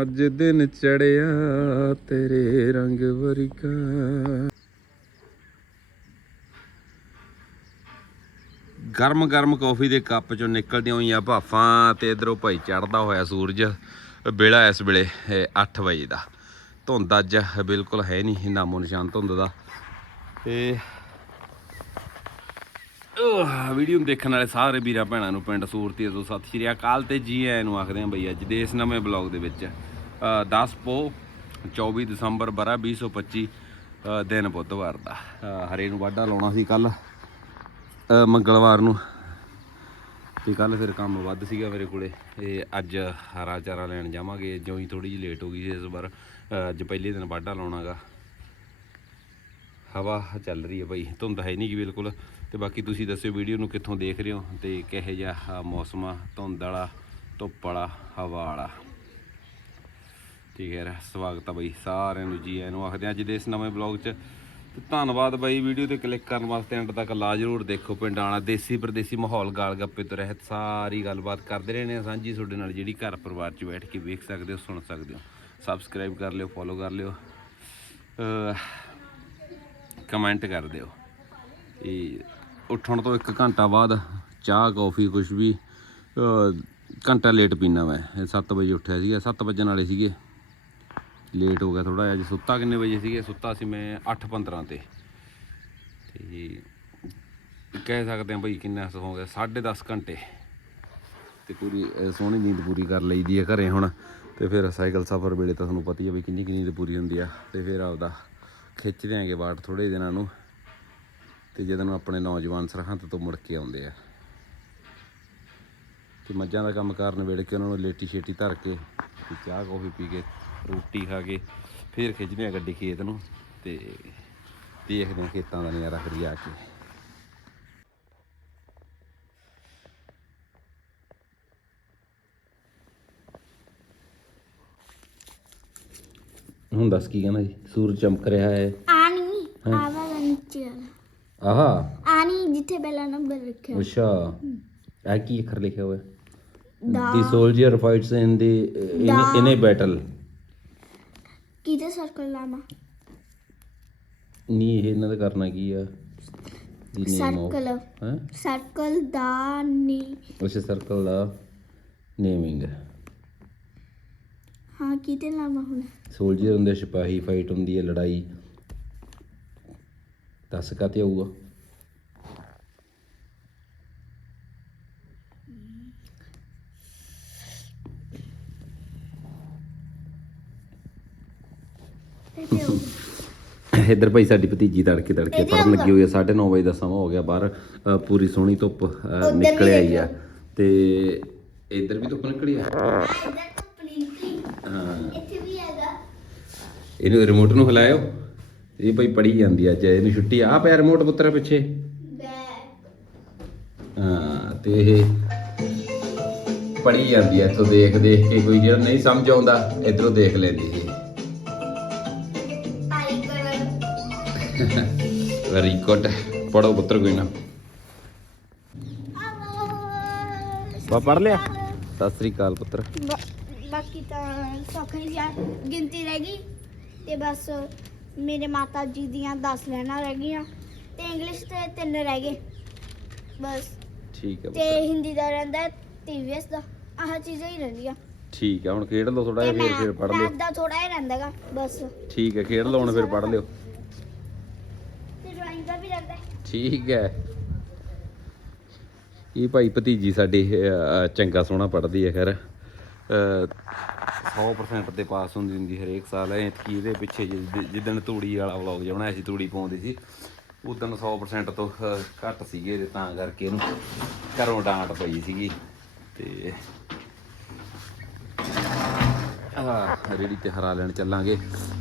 ਅੱਜ ਦਿਨ ਚੜਿਆ ਤੇਰੇ ਰੰਗ ਵਰਗਾ। ਗਰਮ ਗਰਮ ਕੌਫੀ ਦੇ ਕੱਪ ਚੋਂ ਨਿਕਲਦੀਆਂ ਹੋਈਆਂ ਭਾਫਾਂ ਤੇ ਇਧਰੋਂ ਭਾਈ ਚੜਦਾ ਹੋਇਆ ਸੂਰਜ, ਵੇਲਾ ਇਸ ਵੇਲੇ 8 ਵਜੇ ਦਾ। ਧੁੰਦ ਅੱਜ ਬਿਲਕੁਲ ਹੈ ਨਹੀਂ ਨਾਮੋ ਨਿਸ਼ਾਨ ਧੁੰਦ ਦਾ। ਤੇ ਵੀਡੀਓ ਨੂੰ ਦੇਖਣ ਵਾਲੇ ਸਾਰੇ ਵੀਰਾਂ ਭੈਣਾਂ ਨੂੰ ਪਿੰਡ ਸੂਰਤੀ ਤੋਂ ਸਤਿ ਸ਼੍ਰੀ ਅਕਾਲ ਤੇ ਜੀ ਆਇਆਂ ਨੂੰ ਆਖਦੇ ਆਂ ਬਈ ਅੱਜ ਦੇ ਇਸ ਨਵੇਂ ਬਲੌਗ ਦੇ ਵਿੱਚ ਅ, 10 ਪੋ 24 ਦਸੰਬਰ ਬਰਾ 2025 ਅ, ਦਿਨ ਬੁੱਧਵਾਰ ਦਾ। ਹਰੇ ਨੂੰ ਵਾਢਾ ਲਾਉਣਾ ਸੀ ਕੱਲ ਮੰਗਲਵਾਰ ਨੂੰ। ਤੇ ਕੱਲ ਫਿਰ ਕੰਮ ਵੱਧ ਸੀਗਾ ਮੇਰੇ ਕੋਲੇ ਇਹ ਅੱਜ ਹਰਾ ਚਾਰਾ ਲੈਣ ਜਾਵਾਂਗੇ। ਜਿਉਂ ਹੀ ਥੋੜੀ ਜਿਹੀ ਲੇਟ ਹੋ ਗਈ ਸੀ ਇਸ ਵਾਰ ਅੱਜ ਪਹਿਲੇ ਦਿਨ ਵਾਢਾ ਲਾਉਣਾਗਾ। ਹਵਾ ਚੱਲ ਰਹੀ ਹੈ ਭਾਈ ਧੁੰਦ ਹੈ ਨਹੀਂ ਗੀ ਬਿਲਕੁਲ। ਤੇ ਬਾਕੀ ਤੁਸੀਂ ਦੱਸਿਓ ਵੀਡੀਓ ਨੂੰ ਕਿੱਥੋਂ ਦੇਖ ਰਹੇ ਹੋ ਤੇ ਕਿਹੋ ਜਿਹਾ ਮੌਸਮ ਆ, ਧੁੰਦ ਵਾਲਾ, ਧੁੱਪ ਵਾਲਾ, ਹਵਾ ਵਾਲਾ। ਠੀਕ ਹੈ ਸਵਾਗਤ ਆ ਬਾਈ ਸਾਰਿਆਂ ਨੂੰ, ਜੀ ਇਹਨੂੰ ਆਖਦੇ ਹਾਂ ਅੱਜ ਦੇ ਇਸ ਨਵੇਂ ਬਲੌਗ 'ਚ। ਤੇ ਧੰਨਵਾਦ ਬਾਈ ਵੀਡੀਓ ਤੇ ਕਲਿੱਕ ਕਰਨ ਵਾਸਤੇ ਐਂਡ ਤੱਕ ਲਾ ਜ਼ਰੂਰ ਦੇਖੋ ਪਿੰਡ ਆਣਾ ਦੇਸੀ ਪਰਦੇਸੀ ਮਾਹੌਲ, ਗਾਲ ਗੱਪੇ ਤੋਂ ਰਹਿਤ ਸਾਰੀ ਗੱਲਬਾਤ ਕਰਦੇ ਰਹਿੰਦੇ ਆ ਸਾਂਝੀ, ਤੁਹਾਡੇ ਨਾਲ ਜਿਹੜੀ ਘਰ ਪਰਿਵਾਰ 'ਚ ਬੈਠ ਕੇ ਵੇਖ ਸਕਦੇ ਹੋ, ਸੁਣ ਸਕਦੇ ਹੋ। ਸਬਸਕ੍ਰਾਈਬ ਕਰ ਲਿਓ ਫੋਲੋ ਕਰ ਲਿਓ। ਕਮੈਂਟ ਕਰ ਦਿਓ। ਇਹ ਉੱਠਣ ਤੋਂ 1 ਘੰਟਾ ਬਾਅਦ ਚਾਹ, ਕੌਫੀ ਕੁਝ ਵੀ ਘੰਟਾ ਲੇਟ ਪੀਣਾ ਮੈਂ। 7 ਵਜੇ ਉੱਠਿਆ ਸੀਗਾ 7 ਵਜਣ ਵਾਲੇ ਸੀਗੇ। ਲੇਟ ਹੋ ਗਿਆ ਥੋੜਾ ਜਿਹਾ, ਅੱਜ ਸੁੱਤਾ ਕਿੰਨੇ ਵਜੇ ਸੀਗੇ? ਸੁੱਤਾ ਸੀ ਮੈਂ 8:15 ਤੇ। ਤੇ ਕਹਿ ਸਕਦੇ ਆ ਬਈ ਕਿੰਨਾ ਸੌਂ ਗਿਆ 10.5 ਘੰਟੇ। ਤੇ ਪੂਰੀ ਸੋਹਣੀ ਨੀਂਦ ਪੂਰੀ ਕਰ ਲਈਦੀ ਹੈ ਘਰੇ ਹੁਣ। ਤੇ ਫਿਰ ਸਾਈਕਲ ਸਫ਼ਰ ਵੇਲੇ ਤਾਂ ਤੁਹਾਨੂੰ ਪਤਾ ਹੀ ਹੈ ਵੀ ਕਿੰਨੀ ਕਿੰਨੀ ਨੀਂਦ ਪੂਰੀ ਹੁੰਦੀ ਆ। ਤੇ ਫਿਰ ਆਪਦਾ ਖਿੱਚ ਦਿਆਂਗੇ ਬਾਟ ਥੋੜੇ ਦਿਨਾਂ ਨੂੰ। ਤੇ ਜਦੋਂ ਨੂੰ ਆਪਣੇ ਨੌਜਵਾਨ ਸਰਹੰਦ ਤੋਂ ਮੁੜ ਕੇ ਆਉਂਦੇ ਆ। ਤੇ ਮੱਝਾਂ ਦਾ ਕੰਮ ਕਰਨ ਵੇਲੇ ਕੇ ਉਹਨਾਂ ਨੂੰ ਲੇਟੀ ਛੇਟੀ ਧਰ ਕੇ ਤੇ ਚਾਹ ਕੌਫੀ ਪੀ ਕੇ ਰੋਟੀ ਖਾ ਕੇ ਫਿਰ ਖਿੱਚਦੇ ਆ ਗੱਡੀ ਖੇਤ ਨੂੰ ਤੇ ਦੇਖਦੇ ਆ ਖੇਤਾਂ ਦਾ ਨਜ਼ਾਰਾ ਫਿਰ ਆ ਕੇ। ਹੁਣ ਦੱਸ ਕੀ ਕਹਿੰਦਾ ਜੀ? ਸੂਰਜ ਚਮਕ ਰਿਹਾ ਹੈ। ਆਣੀ ਆਵਾ ਦਾ ਨੀਚੇ ਵਾਲਾ। ਆਹਾ। ਆਣੀ ਜਿੱਥੇ ਪਹਿਲਾ ਨੰਬਰ ਰੱਖਿਆ। ਅੱਛਾ। ਇਹ ਕੀ ਅੱਖਰ ਲਿਖਿਆ ਹੋਇਆ? ਦਾ the soldier fights in the in a battle ਕਿਤੇ ਸਰਕਲ ਲਾਮਾ ਨਹੀਂ ਇਹ ਇਹਨਾਂ ਦਾ ਕਰਨਾ ਕੀ ਆ? ਸਰਕਲ ਹੈ? ਸਰਕਲ ਦਾ ਨੀ ਉਸ ਸਰਕਲ ਦਾ ਨੇਮਿੰਗ ਹਾਂ ਕਿਤੇ ਲਾਮਾ ਹੁਣ? ਸੋਲਜਰ ਹੁੰਦੇ ਸਿਪਾਹੀ ਫਾਈਟ ਹੁੰਦੀ ਹੈ ਲੜਾਈ। ਦੱਸ ਆਊਗਾ ਤੇ ਉਹ ਇੱਧਰ ਭਾਈ ਸਾਡੀ ਭਤੀਜੀ ਤੜਕੇ ਤੜਕੇ ਪੜਨ ਲੱਗੀ ਹੋਈ ਆ 9:30 ਵਜੇ ਦਾ ਸਮਾਂ ਹੋ ਗਿਆ ਬਾਹਰ। ਅ, ਪੂਰੀ ਸੋਹਣੀ ਧੁੱਪ ਅ, ਨਿਕਲ ਆਈ ਆ। ਤੇ ਇੱਧਰ ਵੀ ਧੁੱਪ ਨਿਕਲੀ ਆ? ਇਧਰ ਧੁੱਪ ਨਿਕਲੀ। ਹਾਂ। ਇੱਥੇ ਵੀ ਹੈਗਾ। ਇਹਨੂੰ ਰਿਮੋਟ ਨੂੰ ਹਿਲਾਇਓ। ਇਹ ਭਾਈ ਪੜੀ ਜਾਂਦੀ ਅੱਜ ਇਹਨੂੰ ਛੁੱਟੀ ਆ। ਪਿਆ ਰਿਮੋਟ ਪੁੱਤਰ ਪਿੱਛੇ। ਹਾਂ ਤੇ ਇਹ ਪੜੀ ਜਾਂਦੀ ਆ ਇੱਥੋਂ ਦੇਖ ਦੇਖ ਕੇ ਕੋਈ ਜਿਹੜਾ ਨਹੀਂ ਸਮਝ ਆਉਂਦਾ ਇਧਰੋਂ ਦੇਖ ਲੈਂਦੀ ਕਰਨ ਵੈਰੀ ਗੁੱਡ ਪੜੋ ਪੁੱਤਰ ਕੋਈ ਨਾ। ਪਾ ਪੜ ਲਿਆ? ਸਤਿ ਸ੍ਰੀ ਅਕਾਲ ਪੁੱਤਰ। ਬਾ- ਬਾਕੀ ਤਾਂ ਸੌਖੀ ਜਿਹਾ ਗਿਣਤੀ ਰਹਿ ਗਈ ਤੇ ਬਸ ਮੇਰੇ ਮਾਤਾ ਜੀ ਦੀਆਂ 10 ਲੈਣਾ ਰਹਿ ਗਈਆਂ ਤੇ ਇੰਗਲਿਸ਼ ਤੇ ਤਿੰਨ ਰਹਿ ਗਏ। ਬਸ। ਠੀਕ ਹੈ ਤੇ ਪੁੱਤਰ ਹਿੰਦੀ ਦਾ ਰਹਿੰਦਾ TVS ਦਾ। ਆਹ ਚੀਜ਼ਾਂ ਹੀ ਰਹਿੰਦੀਆਂ। ਠੀਕ ਹੈ ਹੁਣ ਖੇਡ ਲਓ ਥੋੜਾ ਤੇ ਜਿਹਾ ਫਿਰ ਫਿਰ ਪੜ ਲਿਓ। ਮੈਥ ਦਾ ਥੋੜਾ ਹੀ ਰਹਿੰਦਾਗਾ ਬਸ। ਠੀਕ ਹੈ ਖੇਡ ਲਓ ਹੁਣ ਫਿਰ ਪੜ ਲਿਓ। ਤੇ ਡਰਾਇੰਗ ਦਾ ਵੀ ਰਹਿੰਦਾ ਹੈ। ਠੀਕ ਹੈ। ਇਹ ਭਾਈ ਭਤੀਜੀ ਸਾਡੀ ਅਹ, ਚੰਗਾ ਸੋਹਣਾ ਪੜਦੀ ਹੈ ਖੈਰ। ਅਹ, 100% ਤੇ ਪਾਸ ਹੁੰਦੀ ਹੁੰਦੀ ਹਰੇਕ ਸਾਲ ਐ ਇਹਦੇ ਪਿੱਛੇ ਜਿ- ਜਿੱਦਣ ਤੂੜੀ ਵਾਲਾ ਵਲੌਗ ਜਿਹਾ ਬਣਾਇਆ ਸੀ, ਤੂੜੀ ਪਾਉਂਦੀ ਸੀ ਉਦੋਂ 100% ਤੋਂ ਘੱਟ ਸੀਗੇ ਤੇ ਤਾਂ ਕਰਕੇ ਇਹਨੂੰ ਘਰੋਂ ਡਾਂਟ ਪਈ ਸੀਗੀ ਤੇ ਆਹ, ਰੇੜੀ ਤੇ ਹਰਾ ਲੈਣ ਚੱਲਾਂਗੇ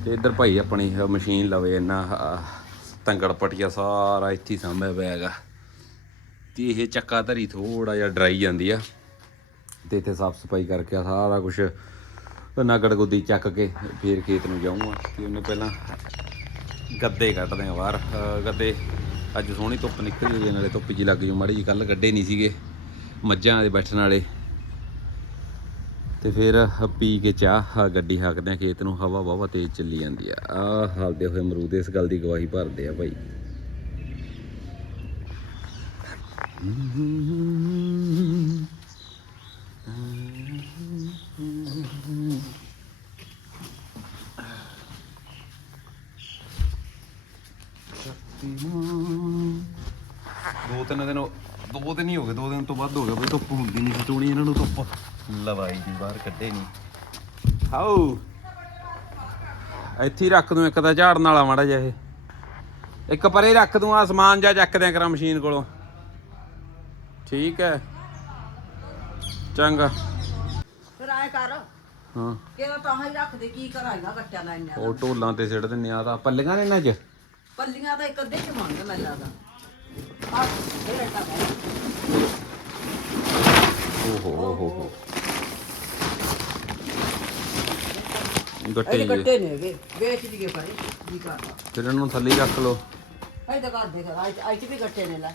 ਤੇ ਇੱਧਰ ਭਾਈ ਆਪਣੀ ਮਸ਼ੀਨ ਲਵੇ ਇੰਨਾ ਤੰਗੜ ਪਟਿਆ ਸਾਰਾ ਇੱਥੇ ਸਾਂਭਿਆ ਪਿਆ ਹੈਗਾ ਤੇ ਇਹ ਚੱਕਾ ਧਰੀ ਥੋੜਾ ਜਿਹਾ ਡਰਾਈ ਜਾਂਦੀ ਆ ਤੇ ਇੱਥੇ ਸਾਫ਼ ਸਫ਼ਾਈ ਕਰਕੇ ਸਾਰਾ ਕੁਝ ਨਗੜ ਗੁੱਦੀ ਚੱਕ ਕੇ ਫੇਰ ਖੇਤ ਨੂੰ ਜਾਊਂਗਾ ਤੇ ਉਹਨੇ ਪਹਿਲਾਂ ਗੱਦੇ ਕੱਢਦੇ ਆ ਬਾਹਰ। ਗੱਦੇ ਅੱਜ ਸੋਹਣੀ ਧੁੱਪ ਨਿਕਲੀ ਹੋਈ ਹੈ, ਨਾਲੇ ਧੁੱਪ ਜੀ ਲੱਗ ਜੂ ਮਾੜੀ ਜੀ ਕੱਲ ਕੱਢੇ ਨਹੀਂ ਸੀਗੇ ਮੱਝਾਂ ਦੇ ਬੈਠਣ ਵਾਲੇ। ਤੇ ਫਿਰ ਪੀ ਕੇ ਚਾਹ ਆਹ ਗੱਡੀ ਹਾਕਦੇ ਆ ਖੇਤ ਨੂੰ ਹਵਾ ਵਾਵਾ ਤੇਜ਼ ਚੱਲੀ ਜਾਂਦੀ ਆ। ਆ ਹਲਦੇ ਹੋਏ ਅਮਰੂਦ ਇਸ ਗੱਲ ਦੀ ਗਵਾਹੀ ਭਰਦੇ ਆ ਭਾਈ। ਦੋ ਤਿੰਨ ਦਿਨ ਦੋ ਦਿਨ ਹੀ ਹੋ ਗਏ, ਦੋ ਦਿਨ ਤੋਂ ਵੱਧ ਹੋ ਗਿਆ ਬਈ ਧੁੱਪ ਹੁੰਦੀ ਨਹੀਂ ਸੀ ਚੋਣੀ, ਇਹਨਾਂ ਨੂੰ ਧੁੱਪ ਲਵਾਈ ਦੀ, ਬਾਹਰ ਕੱਢੇ ਨਹੀਂ। ਹਾਓ ਇੱਥੇ ਹੀ ਰੱਖ ਦੂੰ ਇੱਕ ਤਾਂ ਝਾੜਨ ਵਾਲਾ ਮਾੜਾ ਜਿਹਾ ਇਹ। ਇੱਕ ਪਰੇ ਰੱਖ ਦੂੰ ਆ ਸਮਾਨ ਜਾ ਚੱਕ ਦਿਆਂ ਕਰਾਂ ਮਸ਼ੀਨ ਕੋਲੋਂ। ਠੀਕ ਹੈ। ਚੰਗਾ। ਹਾਂ। ਕਿਹੜਾ ਤਾਂ ਹੀ ਰੱਖ ਦੇ ਕੀ ਕਰਾਂਗਾ ਕੱਟਿਆ ਨਾ ਇੰਨਾ ਉਹ ਢੋਲਾਂ ਤੇ ਸਿੱਟ ਦਿੰਨੇ ਆ ਤਾਂ ਪੱਲੀਆਂ ਨੇ ਇਹਨਾਂ 'ਚ। ਪੱਲੀਆਂ ਤਾਂ ਇੱਕ ਅੱਧੇ ਚ ਮੰਗ ਮੈਨੂੰ ਲੱਗਦਾ। ਆ ਇਹ ਲੈਟਾ ਹੈ ਓਹੋ ਓਹੋ ਹੋ ਗੱਟੇ ਇਹ ਜਿਹੇ। ਗੱਟੇ ਨੇ ਹੈਗੇ ਵੇਚ ਦੀਏ ਭਾਈ ਕੀ ਕਰਦਾ ਫਿਰ ਇਹਨਾਂ ਨੂੰ ਥੱਲੇ ਹੀ ਰੱਖ ਲਓ। ਇਹ ਤਾਂ ਕਰ ਦੇ ਵੀ ਨੇ ਲੈ।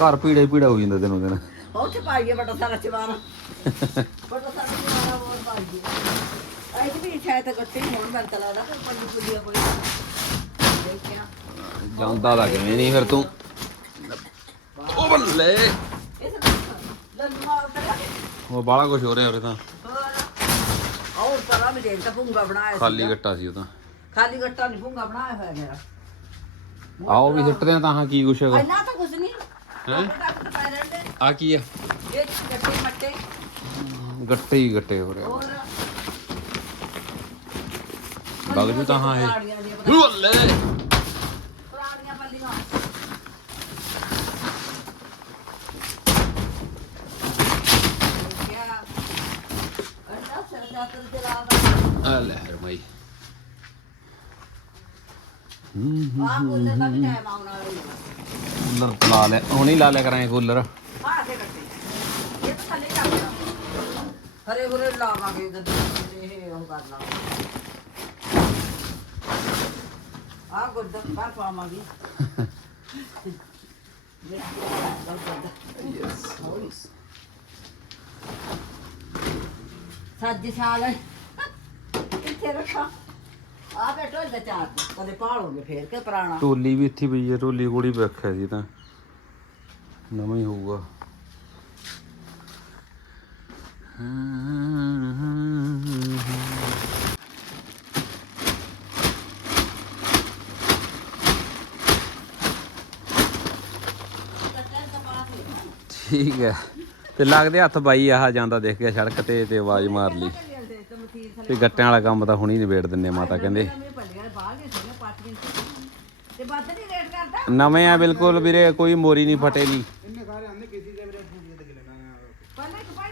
ਘਰ ਪੀੜਾ ਪੀੜਾ ਹੋ ਜਾਂਦਾ ਦਿਨੋਂ ਦਿਨ। ਉਹ ਚ ਪਾਈਏ ਬੜਾ ਸਾਰਾ ਚਵਾਰਾ ਬੜਾ ਸਾਰਾ ਚਵਾਰਾ ਹੋਰ ਪਾਈਏ ਅੱਜ ਵੀ ਸ਼ਾਇਦ ਗੱਟੇ ਹੋਣ ਤਾਂ ਕੋਈ ਦੇਖਿਆ। ਜਾਂਦਾ ਤਾਂ ਕਿਵੇਂ ਨਹੀਂ ਫਿਰ ਤੂੰ? ਉਹ ਬੱਲੇ। ਤਾਂ ਲੰਮਾ ਉਹ ਬਾਲਾ ਕੁਝ ਹੋ ਰਿਹਾ ਉਰੇ ਤਾਂ। ਔਰ ਪਰਾਂ ਮੈਂ ਦੇਖਦਾ ਭੁੰਗਾ ਬਣਾਇਆ ਖਾਲੀ ਸੀਗਾ। ਗੱਟਾ ਸੀ ਉਹ ਤਾਂ। ਖਾਲੀ ਗੱਟਾ ਨਹੀਂ ਭੁੰਗਾ ਬਣਾਇਆ ਹੋਇਆ ਮੇਰਾ। ਆਓ ਵੀ ਸਿੱਟਦੇ ਆ ਤਾਂ ਹਾਂ ਕੀ ਕੁਛ ਹੈਗਾ? ਇੰਨਾ ਤਾਂ ਕੁਝ ਨਹੀਂ। ਹੈਂ? ਟੱਕ ਪੈ ਰਹਿੰਦੇ। ਆ ਕੀ ਆ? ਇਹ ਗੱਟੇ ਮੱਟੇ। ਗੱਟੇ ਹੀ ਗੱਟੇ ਹੋ ਰਹੇ ਹੋਰ? ਲੱਗ ਜੂ ਤਾਂ ਹਾਂ ਇਹ। ਬੱਲੇ ਪੁਰਾਣੀਆਂ ਪੱਲੀਆਂ। ਆ ਲੈ ਹਰਮਾਈ ਆ ਕੋਲ ਦਾ ਵੀ ਟਾਈਮ ਆਉਣ ਹੀ ਹੈ ਕੂਲਰ ਲਾ ਲੈ ਹੁਣ ਹੀ ਲਾ ਲਿਆ ਕਰਾਂਗੇ ਕੂਲਰ ਆ ਕੇ ਕੱਟੇ ਇਹ ਤਾਂ ਥੱਲੇ ਚੱਲ ਗਿਆ ਹਰੇ ਹੁਰੇ ਲਾਵਾਂਗੇ ਗੱਦੇ ਇਹ ਉਹ ਕਰ ਲਾ। ਆ ਗੁੱਦ ਬਾਹਰ ਪਾਵਾਂਗੇ। ਸੱਜ ਸਾਲ ਇੱਥੇ ਰੱਖਾ। ਆ ਬੈਠੋ ਇਹਦਾ ਚਾਰ ਕਦੇ ਪਾਲੋਗੇ ਫੇਰ ਕੇ ਪੁਰਾਣਾ। ਢੋਲੀ ਵੀ ਇੱਥੇ ਪਈ ਹੈ ਢੋਲੀ ਕੋੜੀ ਰੱਖਿਆ ਸੀ ਤਾਂ। ਨਵਾਂ ਹੀ ਹੋਊਗਾ। ਠੀਕ ਹੈ। ਤੇ ਲੱਗਦੇ ਹੱਥ ਬਾਈ ਆਹ ਜਾਂਦਾ ਦੇਖ ਕੇ ਸੜਕ ਤੇ ਤੇ ਆਵਾਜ਼ ਮਾਰ ਲਈ। ਤੇ ਗੱਟਿਆਂ ਵਾਲਾ ਕੰਮ ਤਾਂ ਹੁਣੀ ਨਿਬੇੜ ਦਿੰਨੇ ਮਾਤਾ ਕਹਿੰਦੇ। ਨਵੇਂ ਆ ਬਿਲਕੁਲ ਵੀਰੇ, ਕੋਈ ਮੋਰੀ ਨਹੀਂ ਫਟੇ ਨਹੀਂ ਪਹਿਲਾਂ ਇੱਕ ਭਾਈ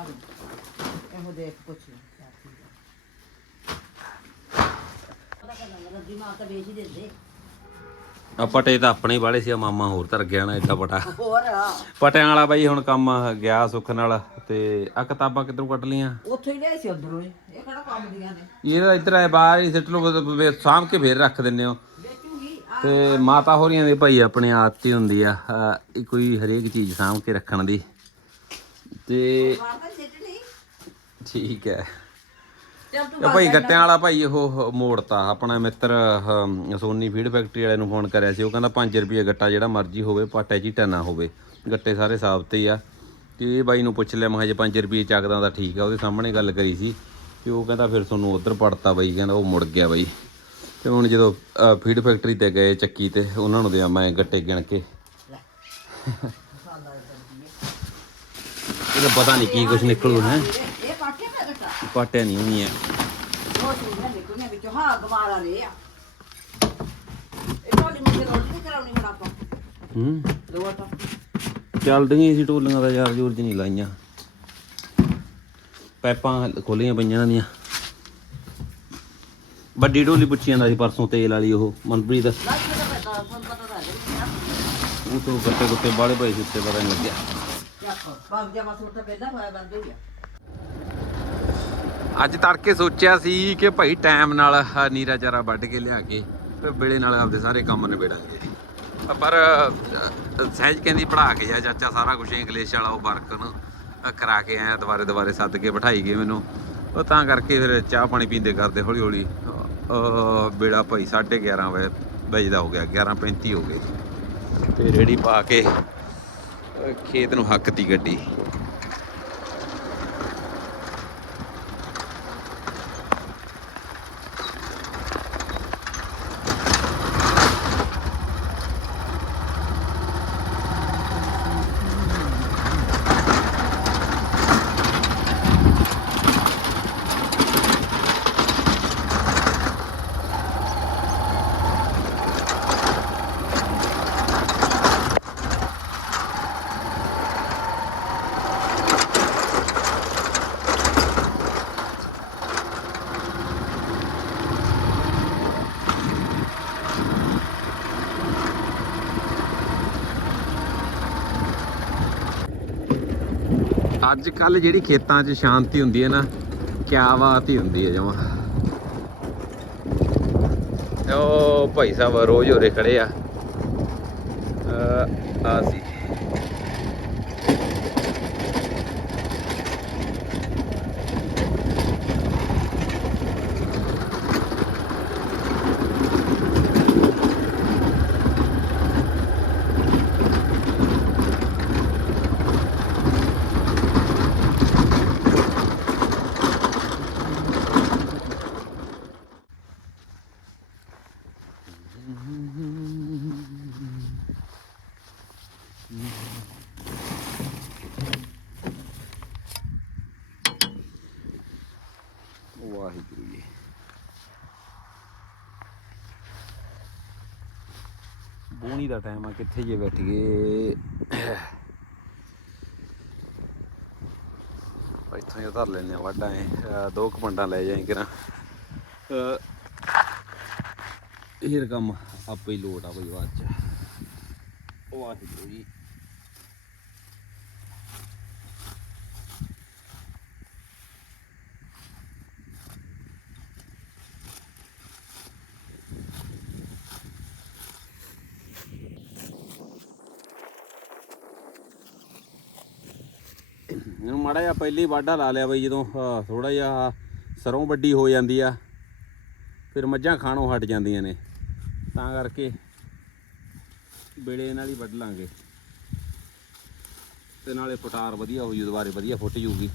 ਇਹੋ ਦੇਖ ਆ ਪਟੇ ਤਾਂ ਆਪਣੇ ਹੀ ਵਾਲੇ ਸੀ ਆ ਮਾਮਾ ਹੋਰ ਧਰ ਗਿਆ ਨਾ ਏਡਾ ਪਟਾ ਹੋਰ ਪਟਿਆਂ ਵਾਲਾ ਬਾਈ ਹੁਣ ਕੰਮ ਗਿਆ ਸੁੱਖ ਨਾਲ ਤੇ ਆ ਕਿਤਾਬਾਂ ਕਿੱਧਰੋਂ ਕੱਢ ਲੀਆਂ ਉੱਥੋਂ ਹੀ ਲਿਆਏ ਸੀ ਉਧਰੋਂ ਇਹ। ਕਿਹੜਾ ਕੰਮ ਦੀਆਂ ਨੇ? ਇਹ ਤਾਂ ਇੱਧਰ ਆਏ ਬਾਹਰ ਹੀ ਸਿੱਟ ਲੋ ਸਾਂਭ ਕੇ ਫੇਰ ਰੱਖ ਦਿੰਨੇ ਹੋ। ਵੇਚੂਗੀ। ਆ ਤੇ ਮਾਤਾ ਹੋਰੀਆਂ ਦੇ ਭਾਈ ਆਪਣੇ ਆਦਤ ਹੀ ਹੁੰਦੀ ਆ ਇਹ ਕੋਈ ਹਰੇਕ ਚੀਜ਼ ਸਾਂਭ ਕੇ ਰੱਖਣ ਦੀ। ਤੇ ਮਾਰਦਾ ਸਿੱਟਣੀ ਠੀਕ ਹੈ। ਚੱਲ ਤੂੰ ਤੇ ਭਾਈ ਗੱਟਿਆਂ ਵਾਲਾ ਭਾਈ ਉਹ ਮੋੜਤਾ ਆਪਣਾ ਮਿੱਤਰ ਅਹ, ਸੋਨੀ ਫੀਡ ਫੈਕਟਰੀ ਵਾਲੇ ਨੂੰ ਫੋਨ ਕਰਿਆ ਸੀ ਉਹ ਕਹਿੰਦਾ 5 ਰੁਪਏ ਗੱਟਾ ਜਿਹੜਾ ਮਰਜ਼ੀ ਹੋਵੇ ਪਾਟੇ ਚੀਟਾ ਨਾ ਹੋਵੇ ਗੱਟੇ ਸਾਰੇ ਸਾਫ਼ ਹੀ ਆ। ਤੇ ਇਹ ਬਾਈ ਨੂੰ ਪੁੱਛ ਲਿਆ ਮੈਂ ਕਿਹਾ ਜੇ 5 ਰੁਪਏ ਚੱਕਦਾ ਤਾਂ ਠੀਕ ਆ ਉਹਦੇ ਸਾਹਮਣੇ ਗੱਲ ਕਰੀ ਸੀ ਤੇ ਉਹ ਕਹਿੰਦਾ ਫਿਰ ਤੁਹਾਨੂੰ ਉਧਰ ਪੜਤਾ ਬਾਈ ਕਹਿੰਦਾ ਉਹ ਮੁੜ ਗਿਆ ਬਾਈ। ਤੇ ਹੁਣ ਜਦੋਂ ਫੀਡ ਫੈਕਟਰੀ ਤੇ ਗਏ ਚੱਕੀ ਤੇ ਉਹਨਾਂ ਨੂੰ ਦਿਆਂ ਮੈਂ ਗੱਟੇ ਗਿਣ ਕੇ। ਇਹਦਾ ਪਤਾ ਨਹੀਂ ਕੀ ਕੁਝ ਨਿਕਲੂ ਹੈ? ਇਹ ਪਾਟਿਆ ਮੈਂ ਗੱਟਾ ਪਾਟਿਆ ਨਹੀਂ ਹੋਣੀ ਹੈ ਉਹ ਚੀਜ਼ਾਂ ਨਿਕਲੀਆਂ ਵਿੱਚੋਂ। ਹਾਂ ਗਮਾਰਾ ਰੇ ਆ। ਇਹ ਟੋਲੀ ਮੁੰਡੇ ਰੋਟੀ ਨਹੀਂ ਕਰਾਉਣੀ ਹੁਣ ਆਪਾਂ। ਹੂੰ? ਦੋ ਤਾਂ ਚੱਲਦੀਆਂ ਸੀ ਟੋਲੀਆਂ ਦਾ ਯਾਰ ਜੋਰ ਚ ਨਹੀਂ ਲਾਈਆਂ। ਪੈਪਾਂ ਖੋਲੀਆਂ ਪਈਆਂ ਦੀਆਂ। ਵੱਡੀ ਢੋਲੀ ਪੁੱਛੀ ਜਾਂਦਾ ਸੀ ਪਰਸੋਂ ਤੇਲ ਵਾਲੀ ਉਹ ਮਨਪ੍ਰੀਤ। ਉਹ ਤੋਂ ਗੱਤੇ ਗੁੱਤੇ ਬਾਲੇ ਪਏ ਸੀ ਉੱਤੇ ਪਤਾ ਨਹੀਂ ਲੱਗਿਆ। ਬਾਗ ਜਾ ਬਸ ਉੱਥੇ ਬੈਠਾ ਹੋਇਆ ਬੰਦ ਹੋ ਗਿਆ ਅੱਜ ਤੜਕੇ ਸੋਚਿਆ ਸੀ ਕਿ ਭਾਈ ਟਾਈਮ ਨਾਲ ਨੀਰਾ ਚਾਰਾ ਵੱਢ ਕੇ ਲਿਆ ਕੇ ਫਿਰ ਵੇਲੇ ਨਾਲ ਆਪਦੇ ਸਾਰੇ ਕੰਮ ਨਿਬੇੜਾਂਗੇ। ਪਰ ਸਹਿਜ ਕਹਿੰਦੀ ਪੜਾ ਕੇ ਜਾ ਚਾਚਾ ਸਾਰਾ ਕੁਝ ਇੰਗਲਿਸ਼ ਵਾਲਾ ਉਹ ਵਰਕ ਨੂੰ ਕਰਾ ਕੇ ਆਇਆ ਦੁਬਾਰੇ ਦੁਬਾਰੇ ਸੱਦ ਕੇ ਬਿਠਾਈ ਗਏ ਮੈਨੂੰ। ਉਹ ਤਾਂ ਕਰਕੇ ਫਿਰ ਚਾਹ ਪਾਣੀ ਪੀਂਦੇ ਕਰਦੇ ਹੌਲੀ ਹੌਲੀ ਅਹ, ਬੇੜਾ ਭਾਈ 11:30 ਵਜੇ ਵਜਦਾ ਹੋ ਗਿਆ 11:35 ਹੋ ਗਏ। ਤੇ ਰੇੜੀ ਪਾ ਕੇ ਖੇਤ ਨੂੰ ਹੱਕਤੀ ਗੱਡੀ। ਅੱਜ ਕੱਲ ਜਿਹੜੀ ਖੇਤਾਂ 'ਚ ਸ਼ਾਂਤੀ ਹੁੰਦੀ ਹੈ ਨਾ ਕਿਆ ਬਾਤ ਹੀ ਹੁੰਦੀ ਹੈ ਜਮਾ। ਉਹ ਭਾਈ ਸਾਹਿਬ ਰੋਜ਼ ਹੋਰੇ ਖੜੇ ਆ। ਅਹ, ਆ ਸੀ ਵਾਹਿਗੁਰੂ ਜੀ ਬੋਣੀ ਦਾ ਟਾਈਮ ਆ, ਕਿੱਥੇ ਜੇ ਬੈਠ ਗਏ ਇੱਥੋਂ ਹੀ ਉਧਰ ਲੈਨੇ ਵਾਢਾਂ ਐ ਦੋ ਕੁ ਪੰਡਾਂ ਲੈ ਜਾਏ ਕਿਰਾਂ। ਇਹ ਕੰਮ ਆਪੇ ਹੀ ਲੋਟ ਆ ਬਈ ਬਾਅਦ ਚ। ਵਾਹਿਗੁਰੂ ਜੀ ਇਹਨੂੰ ਮਾੜਾ ਜਿਹਾ ਪਹਿਲੀ ਵਾਢਾ ਲਾ ਲਿਆ ਬਈ ਜਦੋਂ ਥੋੜਾ ਜਿਹਾ ਸਰੋਂ ਵੱਡੀ ਹੋ ਜਾਂਦੀ ਆ, ਫਿਰ ਮੱਝਾਂ ਖਾਣੋਂ ਹਟ ਜਾਂਦੀਆਂ ਨੇ। ਤਾਂ ਕਰਕੇ ਬੇੜੇ ਨਾਲ ਹੀ ਵੱਢ ਲਾਂਗੇ। ਤੇ ਨਾਲੇ ਪਟਾਰ ਵਧੀਆ ਹੋ ਜੂ, ਦੁਬਾਰੇ ਵਧੀਆ ਫੁੱਟ ਜੂਗੀ।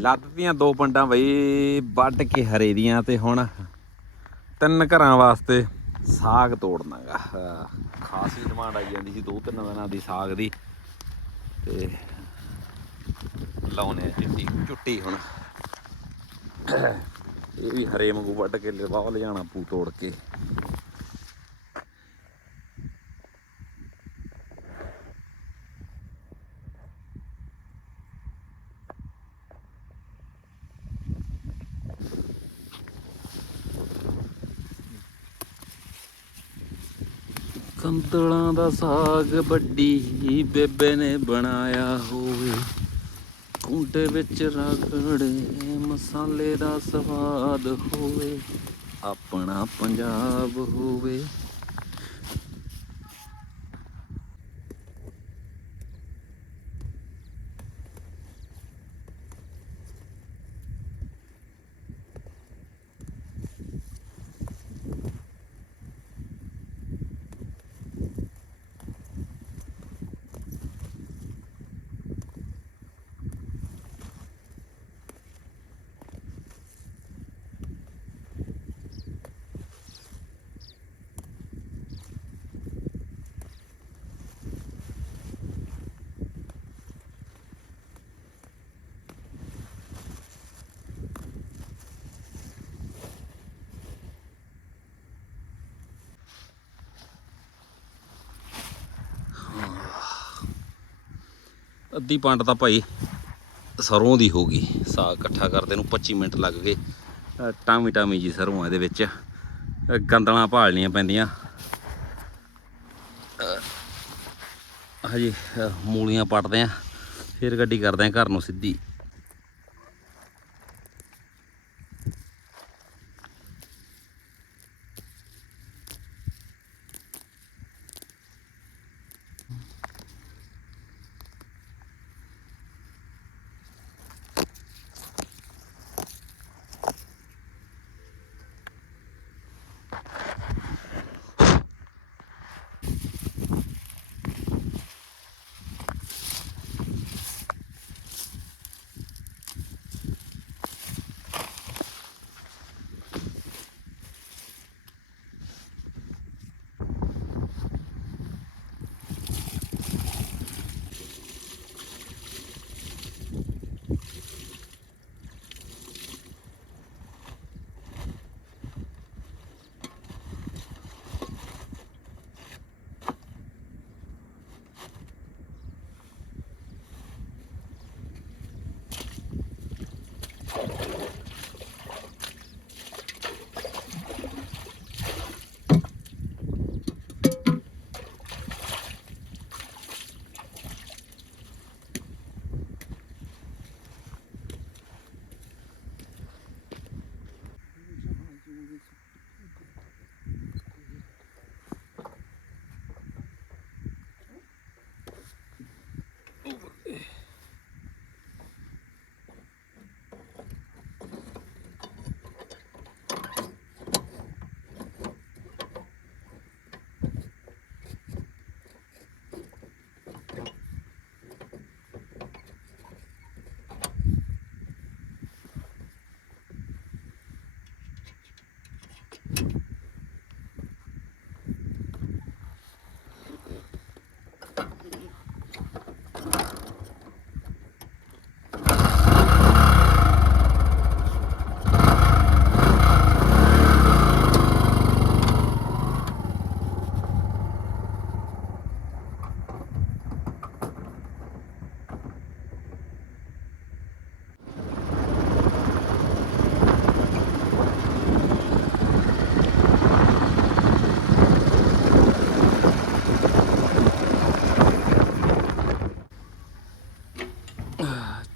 ਲੱਦਤੀਆਂ ਦੋ ਪੰਡਾਂ ਬਈ, ਵੱਢ ਕੇ ਹਰੇ ਦੀਆਂ ਤੇ ਹੁਣ ਤਿੰਨ ਘਰਾਂ ਵਾਸਤੇ ਸਾਗ ਤੋੜਨਾਗਾ। ਹੀ ਡਿਮਾਂਡ ਆਈ ਜਾਂਦੀ ਸੀ ਦੋ ਤਿੰਨ ਦਿਨਾਂ ਦੀ ਸਾਗ ਦੀ। ਤੇ ਲਾਉਨੇ ਆ ਚਿੱਟੀ, ਚੁੱਟੀ ਹੁਣ। ਇਹ ਵੀ ਹਰੇ ਵਾਂਗੂ ਵੱਢ ਕੇ ਲਵਾ ਲਿਜਾਣਾ ਪੂ ਤੋੜ ਕੇ। ਸੰਤਲਾਂ ਦਾ ਸਾਗ ਵੱਡੀ ਬੇਬੇ ਨੇ ਬਣਾਇਆ ਹੋਵੇ। ਕੁੰਡੇ ਵਿੱਚ ਰਗੜੇ ਮਸਾਲੇ ਦਾ ਸਵਾਦ ਹੋਵੇ। ਆਪਣਾ ਪੰਜਾਬ ਹੋਵੇ। ਅੱਧੀ ਪੰਡ ਤਾਂ ਭਾਈ ਸਰੋਂ ਦੀ ਹੋ ਗਈ। ਸਾਗ ਇਕੱਠਾ ਕਰਦੇ ਨੂੰ 25 ਮਿੰਟ ਲੱਗ ਗਏ। ਟਾਮੀ ਟਾਮੀ ਜੀ ਸਰੋਂ ਇਹਦੇ ਵਿੱਚ। ਅ, ਗੰਦਲਾਂ ਭਾਲਣੀਆਂ ਪੈਂਦੀਆਂ। ਹਜੇ ਮੂਲੀਆਂ ਪੱਟਦੇ ਆ। ਫਿਰ ਗੱਡੀ ਕਰਦੇ ਆ ਘਰ ਨੂੰ ਸਿੱਧੀ।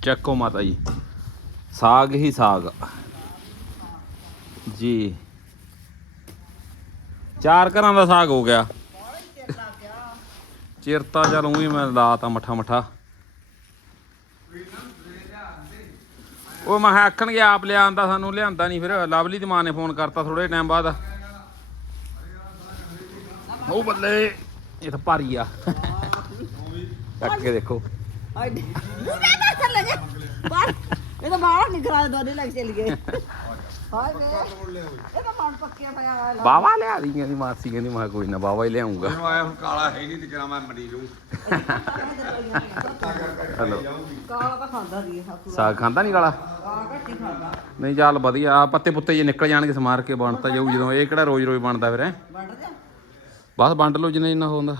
ਚੱਕੋ ਮਾਤਾ ਜੀ ਸਾਗ ਹੀ ਸਾਗ ਜੀ ਚਾਰ ਘਰਾਂ ਦਾ ਸਾਗ ਹੋ ਗਿਆ ਚਿਰਤਾ ਚਲ ਉਹੀ ਮੈਂ ਲਾਤਾ ਮੱਠਾ ਮੱਠਾ ਉਹ ਮੈਂ ਕਿਹਾ ਆਖਣਗੇ ਆਪ ਲਿਆਂਦਾ ਸਾਨੂੰ ਲਿਆਂਦਾ ਨਹੀਂ ਫਿਰ ਲਵਲੀ ਦੀ ਮਾਂ ਨੇ ਫੋਨ ਕਰਤਾ ਥੋੜੇ ਟਾਈਮ ਬਾਅਦ ਉਹ ਬੱਲੇ ਇਹ ਤਾਂ ਭਾਰੀ ਆ ਚੱਕ ਕੇ ਦੇਖੋ ਆਈ ਤੂੰ ਕਹਿੰਦਾ ਚੱਲ ਜਾ। ਬਾਹਰ। ਇਹ ਤਾਂ ਬਾਹਰ ਨਹੀਂ ਕਰਾ ਦੋਨੇ ਲੱਗ ਚਲ ਗਏ। ਹਾਏ ਵੇ। ਇਹ ਤਾਂ ਮਨ ਪੱਕਿਆ ਪਿਆ ਆ ਬਾਵਾ ਲਿਆ ਦੀ ਕਹਿੰਦੀ ਮਾਸੀ ਕਹਿੰਦੀ ਮੈਂ ਕੋਈ ਨਾ ਬਾਵਾ ਹੀ ਲਿਆਉਂਗਾ ਮੈਨੂੰ ਆਇਆ ਹੁਣ ਕਾਲਾ ਹੈ ਨਹੀਂ ਤੇ ਕਿਹਾ ਮੈਂ ਮੜੀ ਲੂੰ ਹਲੋ। ਕਾਲਾ ਤਾਂ ਖਾਂਦਾ ਨਹੀਂ ਹੈ ਸਾਗ ਖਾਂਦਾ ਨਹੀਂ ਕਾਲਾ? ਕਾਲਾ ਘੱਟ ਹੀ ਖਾਂਦਾ। ਨਹੀਂ ਚੱਲ ਵਧੀਆ। ਆਹ ਪੱਤੇ ਪੁੱਤੇ ਜੇ ਨਿਕਲ ਜਾਣਗੇ ਸਮਾਰ ਕੇ ਬਣਤਾ ਜਾਊ ਜਦੋਂ। ਇਹ ਕਿਹੜਾ ਰੋਜ਼ ਰੋਜ਼ ਬਣਦਾ ਫਿਰ ਹੈ? ਵੱਢ ਜਾ ਬਸ ਵੰਡ ਲਓ ਜਿੰਨਾ ਜਿੰਨਾ ਹੁੰਦਾ।